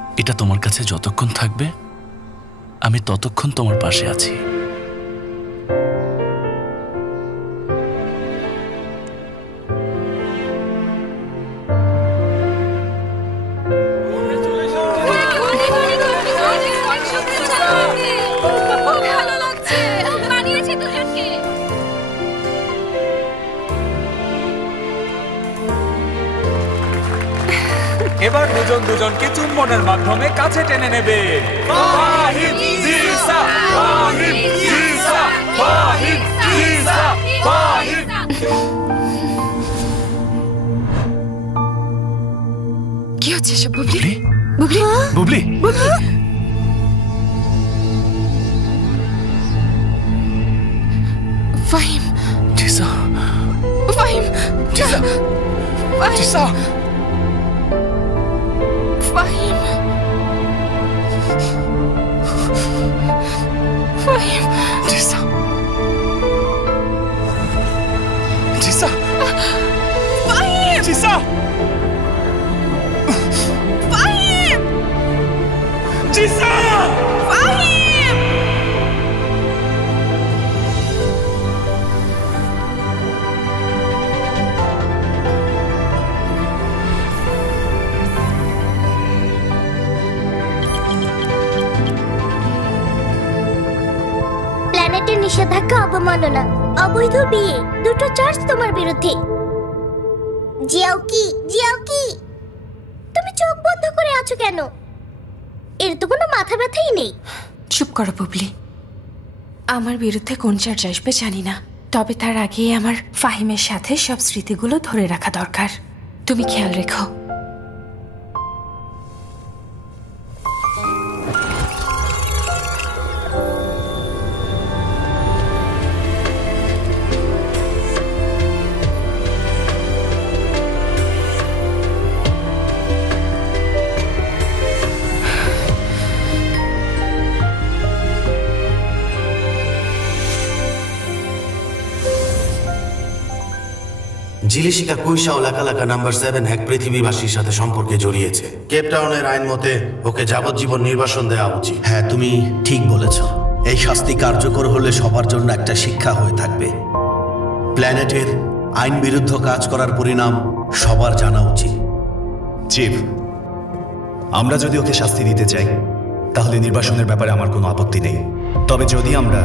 এটা তোমার কাছে যতক্ষণ থাকবে আমি ততক্ষণ তোমার পাশে আছি। এবার দুজন দুজনকে চুম্বনের মাধ্যমে কাছে টেনে নেবে। কি হচ্ছে সব? বুবলি, বুবলি, বুবলি, বুবলি। ফাহিম, জিসা, ফাহিম, জিসা, জিসা, ফাহিম, ফাহিম, জিসা, জিসা, ফাহিম, জিসা, ফাহিম, জিসা, ফাহিম। প্ল্যানেটের নিষেধাজ্ঞা, অবমাননা, অবৈধ বিয়ে, দুটো চার্জ তোমার বিরুদ্ধে। জিয়াওকি, জিয়াওকি, তুমি চোখ বন্ধ করে আছো কেন? এর তো কোনো মাথা ব্যথাই নেই। চুপ করো বুবলি। আমার বিরুদ্ধে কোন চার্জ আসবে জানি না, তবে তার আগে আমার ফাহিমের সাথে সব স্মৃতিগুলো ধরে রাখা দরকার। তুমি খেয়াল রেখো। জিলিশিকা কুইশা ও লাকালাকা নাম্বার 7 হ্যাক পৃথিবীবাসীর সাথে সম্পর্কে জড়িয়েছে। কেপটাউনের আইন মতে ওকে যাবজ্জীবন নির্বাসন দেওয়া উচিত। হ্যাঁ, তুমি ঠিক বলেছ। এই শাস্তি কার্যকর হলে সবার জন্য একটা শিক্ষা হয়ে থাকবে। প্ল্যানেটের আইন বিরুদ্ধ কাজ করার পরিণাম সবার জানা উচিত। চিফ, আমরা যদি ওকে শাস্তি দিতে চাই তাহলে নির্বাসনের ব্যাপারে আমার কোনো আপত্তি নেই। তবে যদি আমরা